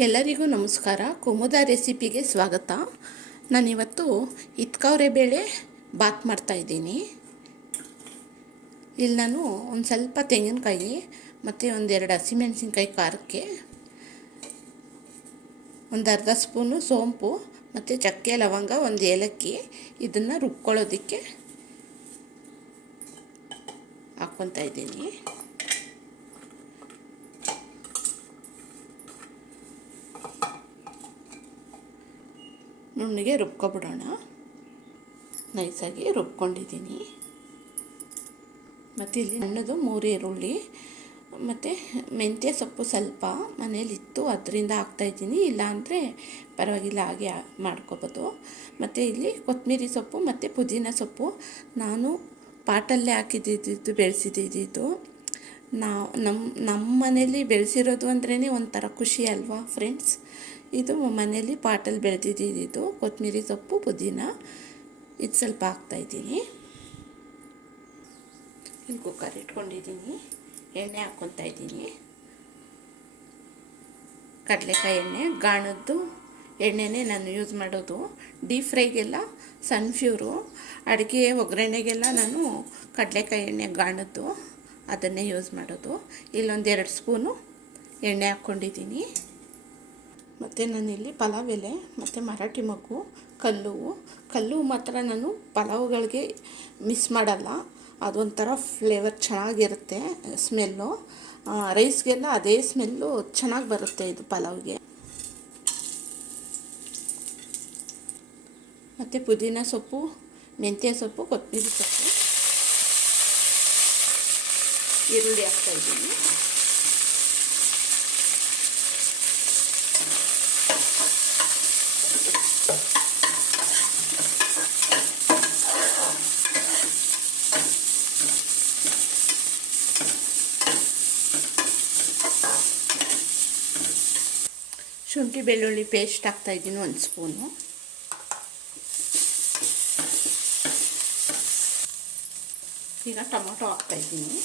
ಎಲ್ಲರಿಗೂ ನಮಸ್ಕಾರ. ಕುಮುದ ರೆಸಿಪಿಗೆ ಸ್ವಾಗತ. ನಾನಿವತ್ತು ಇತ್ಕವರೆ ಬೇಳೆ ಬಾತ್ ಮಾಡ್ತಾಯಿದ್ದೀನಿ. ಇಲ್ಲಿ ನಾನು ಒಂದು ಸ್ವಲ್ಪ ತೆಂಗಿನಕಾಯಿ ಮತ್ತು ಒಂದೆರಡು ಹಸಿಮೆಣಸಿನ್ಕಾಯಿ ಖಾರಕ್ಕೆ ಒಂದು ಅರ್ಧ ಸ್ಪೂನು ಸೋಂಪು ಮತ್ತು ಚಕ್ಕೆ ಲವಂಗ ಒಂದು ಏಲಕ್ಕಿ ಇದನ್ನು ರುಬ್ಕೊಳ್ಳೋದಕ್ಕೆ ಹಾಕ್ಕೊತಾ ಇದ್ದೀನಿ. ನುಣ್ಣಗೆ ರುಬ್ಕೊಬಿಡೋಣ. ನೈಸಾಗಿ ರುಬ್ಕೊಂಡಿದ್ದೀನಿ. ಮತ್ತು ಇಲ್ಲಿ ಸಣ್ಣದು 3 ಈರುಳ್ಳಿ ಮತ್ತು ಮೆಂತ್ಯ ಸೊಪ್ಪು ಸ್ವಲ್ಪ ಮನೇಲಿತ್ತು, ಅದರಿಂದ ಹಾಕ್ತಾಯಿದ್ದೀನಿ. ಇಲ್ಲಾಂದರೆ ಪರವಾಗಿಲ್ಲ, ಹಾಗೆ ಮಾಡ್ಕೊಬೋದು. ಮತ್ತು ಇಲ್ಲಿ ಕೊತ್ತಂಬರಿ ಸೊಪ್ಪು ಮತ್ತು ಪುದೀನ ಸೊಪ್ಪು ನಾನು ಪಾಟಲ್ಲೇ ಹಾಕಿದ್ದಿದ್ದು, ಬೆಳೆಸಿದ್ದಿದ್ದು. ನಮ್ಮ ಮನೇಲಿ ಬೆಳೆಸಿರೋದು ಅಂದ್ರೇ ಒಂಥರ ಖುಷಿ ಅಲ್ವಾ ಫ್ರೆಂಡ್ಸ್. ಇದು ಮನೇಲಿ ಪಾಟಲ್ಲಿ ಬೆಳೆದಿದ್ದು. ಕೊತ್ತಂಬರಿ ಸೊಪ್ಪು, ಪುದೀನ ಇದು ಸ್ವಲ್ಪ ಹಾಕ್ತಾಯಿದ್ದೀನಿ. ಇಲ್ಲಿ ಕುಕ್ಕರ್ ಇಟ್ಕೊಂಡಿದ್ದೀನಿ. ಎಣ್ಣೆ ಹಾಕ್ಕೊತಾ ಇದ್ದೀನಿ. ಕಡಲೆಕಾಯಿ ಎಣ್ಣೆ, ಗಾಣದ್ದು ಎಣ್ಣೆನೇ ನಾನು ಯೂಸ್ ಮಾಡೋದು. ಡೀಪ್ ಫ್ರೈಗೆಲ್ಲ ಸನ್ಫ್ಯೂರು, ಅಡುಗೆ ಒಗ್ಗರಣೆಗೆಲ್ಲ ನಾನು ಕಡಲೆಕಾಯಿ ಎಣ್ಣೆ ಗಾಣದ್ದು ಅದನ್ನೇ ಯೂಸ್ ಮಾಡೋದು. ಇಲ್ಲೊಂದು 2 ಸ್ಪೂನು ಎಣ್ಣೆ ಹಾಕ್ಕೊಂಡಿದ್ದೀನಿ. ಮತ್ತು ನಾನಿಲ್ಲಿ ಪಲಾವ್ ಎಲೆ ಮತ್ತು ಮರಾಠಿ ಮೊಗ್ಗು, ಕಲ್ಲು ಮಾತ್ರ ನಾನು ಪಲಾವ್ಗಳಿಗೆ ಮಿಸ್ ಮಾಡಲ್ಲ. ಅದೊಂಥರ ಫ್ಲೇವರ್ ಚೆನ್ನಾಗಿರುತ್ತೆ, ಸ್ಮೆಲ್ಲು. ರೈಸ್ಗೆಲ್ಲ ಅದೇ ಸ್ಮೆಲ್ಲು ಚೆನ್ನಾಗಿ ಬರುತ್ತೆ ಇದು ಪಲಾವ್ಗೆ. ಮತ್ತು ಪುದೀನ ಸೊಪ್ಪು, ಮೆಂತ್ಯ ಸೊಪ್ಪು, ಕೊತ್ತಂಬರಿ ಸೊಪ್ಪು, ಈರುಳ್ಳಿ ಹಾಕ್ತಾಯಿದ್ದೀನಿ. ಶುಂಠಿ ಬೆಳ್ಳುಳ್ಳಿ ಪೇಸ್ಟ್ ಹಾಕ್ತಾಯಿದ್ದೀನಿ 1 ಸ್ಪೂನು. ಈಗ ಟೊಮೊಟೊ ಹಾಕ್ತಾಯಿದ್ದೀನಿ.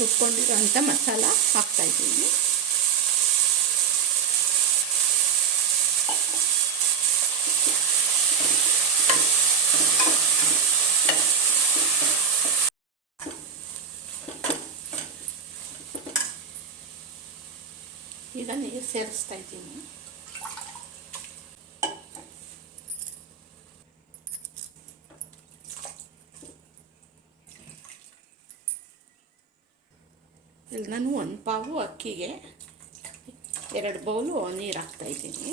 ರುಬ್ಕೊಂಡಿರೋಂಥ ಮಸಾಲ ಹಾಕ್ತಾಯಿದ್ದೀನಿ. ಈಗ ನೀರು ಸೇರಿಸ್ತಾ ಇದ್ದೀನಿ. ಇಲ್ಲಿ ನಾನು 1 ಪಾವು ಅಕ್ಕಿಗೆ 2 ಬೌಲು ನೀರು ಹಾಕ್ತಾಯಿದ್ದೀನಿ.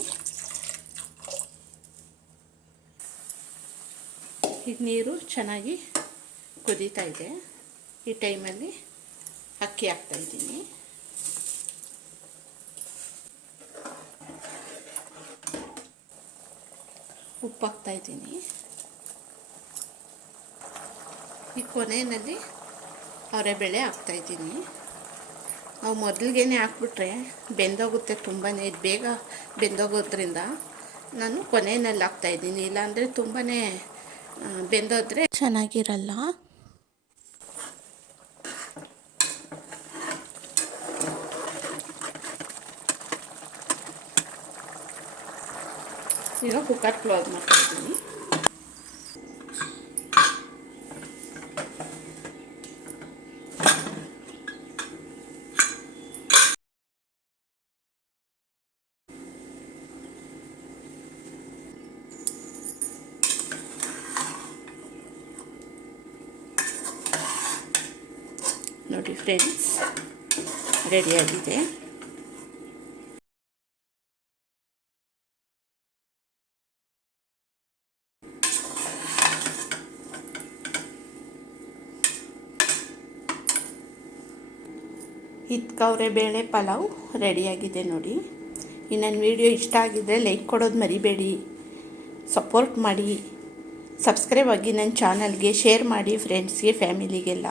ಈಗ ನೀರು ಚೆನ್ನಾಗಿ ಕುದೀತಾ ಇದೆ. ಈ ಟೈಮಲ್ಲಿ ಅಕ್ಕಿ ಹಾಕ್ತಾಯಿದ್ದೀನಿ. ಉಪ್ಪು ಹಾಕ್ತಾಯಿದ್ದೀನಿ. ಈ ಕೊನೆಯಲ್ಲಿ ಅವರೆಬೇಳೆ ಹಾಕ್ತಾಯಿದ್ದೀನಿ. ನಾವು ಮೊದಲಿಗೆ ಹಾಕ್ಬಿಟ್ರೆ ಬೆಂದೋಗುತ್ತೆ ತುಂಬಾ. ಇದು ಬೇಗ ಬೆಂದೋಗೋದ್ರಿಂದ ನಾನು ಕೊನೆಯಲ್ಲಿ ಹಾಕ್ತಾಯಿದ್ದೀನಿ. ಇಲ್ಲಾಂದರೆ ತುಂಬಾ ಬೆಂದೋದ್ರೆ ಚೆನ್ನಾಗಿರಲ್ಲ. ಈಗ ಕುಕ್ಕರ್ ಕ್ಲೋಸ್ ಮಾಡ್ತಾಯಿದ್ದೀನಿ. ನೋಡಿ ಫ್ರೆಂಡ್ಸ್, ರೆಡಿಯಾಗಿದೆ. ಇತ್ಕವರೆ ಬೇಳೆ ಪಲಾವ್ ರೆಡಿಯಾಗಿದೆ ನೋಡಿ. ಈ ನನ್ನ ವಿಡಿಯೋ ಇಷ್ಟ ಆಗಿದ್ದರೆ ಲೈಕ್ ಕೊಡೋದು ಮರಿಬೇಡಿ, ಸಪೋರ್ಟ್ ಮಾಡಿ, ಸಬ್ಸ್ಕ್ರೈಬ್ ಆಗಿ ನನ್ನ ಚಾನಲ್ಗೆ, ಶೇರ್ ಮಾಡಿ ಫ್ರೆಂಡ್ಸ್ಗೆ, ಫ್ಯಾಮಿಲಿಗೆಲ್ಲ.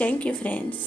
Thank you friends.